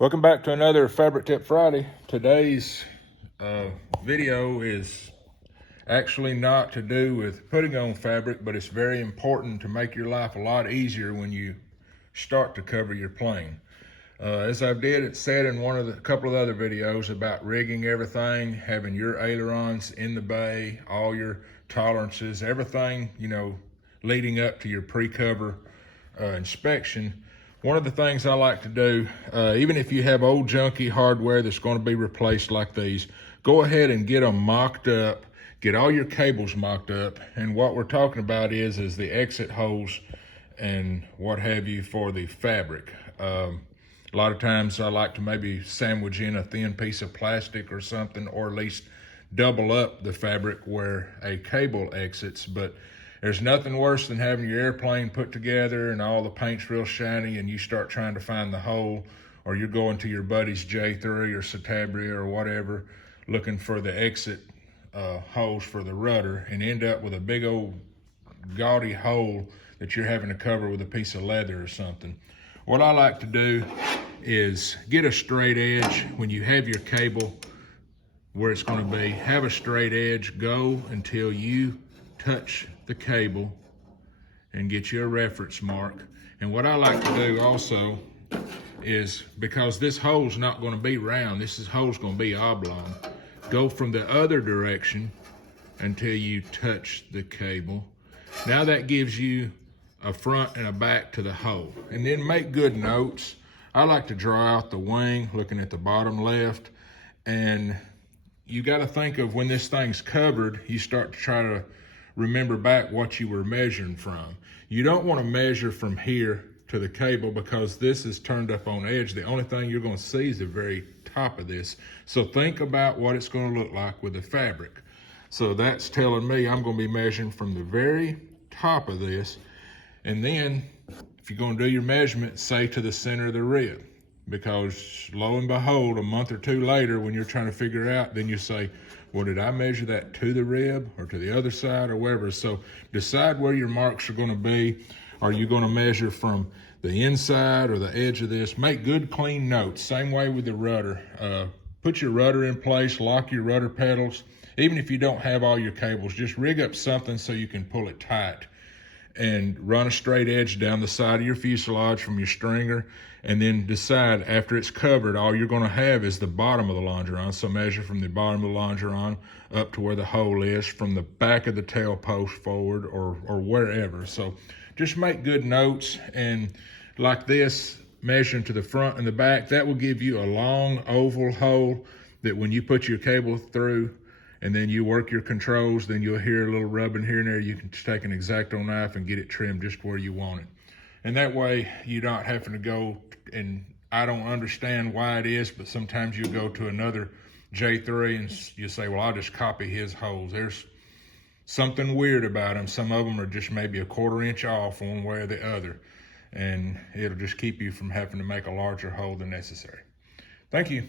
Welcome back to another Fabric Tip Friday. Today's video is actually not to do with putting on fabric, but it's very important to make your life a lot easier when you start to cover your plane. As I said in a couple of other videos about rigging everything, having your ailerons in the bay, all your tolerances, everything, leading up to your pre-cover inspection. One of the things I like to do, even if you have old junky hardware that's going to be replaced like these, go ahead and get them mocked up, get all your cables mocked up. And what we're talking about is the exit holes and what have you for the fabric. A lot of times I like to maybe sandwich in a thin piece of plastic or something, or at least double up the fabric where a cable exits. But there's nothing worse than having your airplane put together and all the paint's real shiny and you start trying to find the hole, or you're going to your buddy's J3 or Citabria or whatever, looking for the exit holes for the rudder, and end up with a big old gaudy hole that you're having to cover with a piece of leather or something. What I like to do is get a straight edge. When you have your cable where it's going to be, have a straight edge, go until you touch the cable and get you a reference mark. And what I like to do also is, because this hole's not going to be round, this hole's going to be oblong, go from the other direction until you touch the cable. Now that gives you a front and a back to the hole. And then make good notes. I like to draw out the wing, looking at the bottom left, and you got to think of when this thing's covered, you start to try to remember back what you were measuring from. You don't want to measure from here to the cable, because this is turned up on edge. The only thing you're going to see is the very top of this. So think about what it's going to look like with the fabric. So that's telling me I'm going to be measuring from the very top of this. And then if you're going to do your measurement, say to the center of the rib, because lo and behold, a month or two later, when you're trying to figure out, then you say, well, did I measure that to the rib or to the other side or wherever? So decide where your marks are going to be. Are you going to measure from the inside or the edge of this? Make good, clean notes. Same way with the rudder. Put your rudder in place, lock your rudder pedals. Even if you don't have all your cables, just rig up something so you can pull it tight, and run a straight edge down the side of your fuselage from your stringer, and then decide after it's covered, all you're going to have is the bottom of the longeron. So measure from the bottom of the longeron up to where the hole is, from the back of the tail post forward, or wherever. So just make good notes, and like this, measuring to the front and the back, that will give you a long oval hole that when you put your cable through and then you work your controls, then you'll hear a little rubbing here and there. You can just take an X-Acto knife and get it trimmed just where you want it. And that way you're not having to go, and I don't understand why it is, but sometimes you go to another J3 and you say, well, I'll just copy his holes. There's something weird about them. Some of them are just maybe a 1/4 inch off one way or the other, and it'll just keep you from having to make a larger hole than necessary. Thank you.